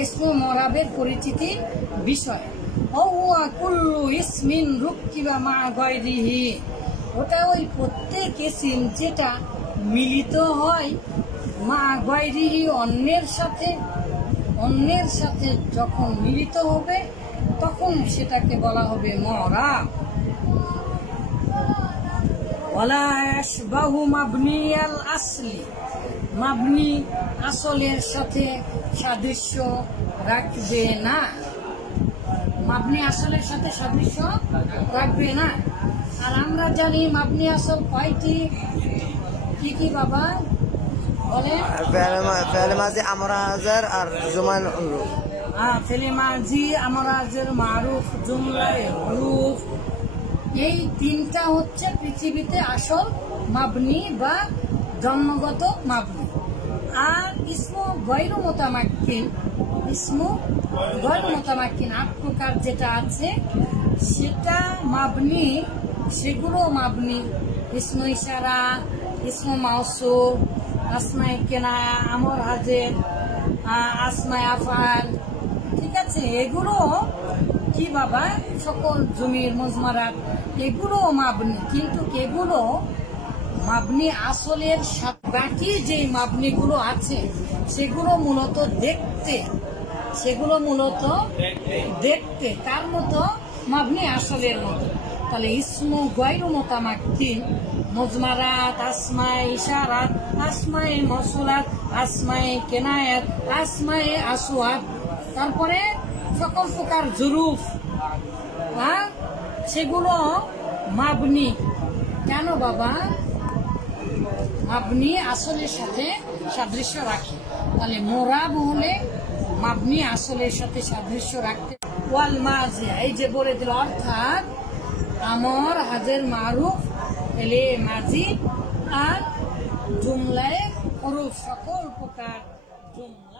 ইসমু মরাবের পরিচিতির বিষয়। ওয়া কুল্লু ইসমিন রুক্কিবা মা গায়রিহি, ওটা ওই প্রত্যেক ইসিম যেটা মিলিত হয় মা গায়রিহি অন্যের সাথে যখন মিলিত হবে তখন সেটাকে বলা হবে মরাব। ওয়ালা ইয়াশবাহু মাবনিয়াল আসলি, মাবনি আসলের সাথে সাদৃশ্য রাখবে না, মাবনি আসলের সাথে সাদৃশ্য রাখবে না। আর আমরা জানি মাবনি আসল কয়টি, কি কি বাবা বলে? ফেলে মাঝি আমরা হাজার আর জুমাল হরুফ। ফেলে মাঝি আমরা হাজার মারুফ জুমলায় হরুফ, এই তিনটা হচ্ছে পৃথিবীতে আসল মাবনি বা জন্মগত মাবনি। আর ইসমু গয়রু মুতামাক্কিন, ইসমু গয়রু মুতামাক্কিন ৮ প্রকার যেটা আছে সেটা মাবনি, সেগুলো মাবনি ইসমু ইশারা, ইসমু মাউসুফ, আসমায়ে কিনায়া, আমর হাজের, আসমায়ে আফআল, ঠিক আছে? এগুলো কি বাবা? সকল জমির মুজমারাত, এগুলো মাবনি, কিন্তু এগুলো মাবনি আসলের সাথে বাকি যে মাবনিগুলো আছে সেগুলো মূলত দেখতে তার মতো মাবনি আসলের মতো। তাহলে ইসমু গয়রু মুতামাক্কিন মুজমারাত, আসমায়ে ইশারাত, আসমায়ে মাউসুলাত, আসমায়ে কিনায়াত, আসমায়ে আসওয়াত, তারপরে সকল প্রকার জুরুফ, সেগুলো মাবনি। কেন বাবা? মাবনি আসলের সাথে সাদৃশ্য রাখে। তাহলে মোরাব হলে মাবনি আসলের সাথে সাদৃশ্য রাখতে। ওয়াল মাজি, এই যে বলে দিল, অর্থাৎ আমর হাজের মারুফ, এলে মাজি আর জুমলায় হরুফ, সকল প্রকার জুমলা।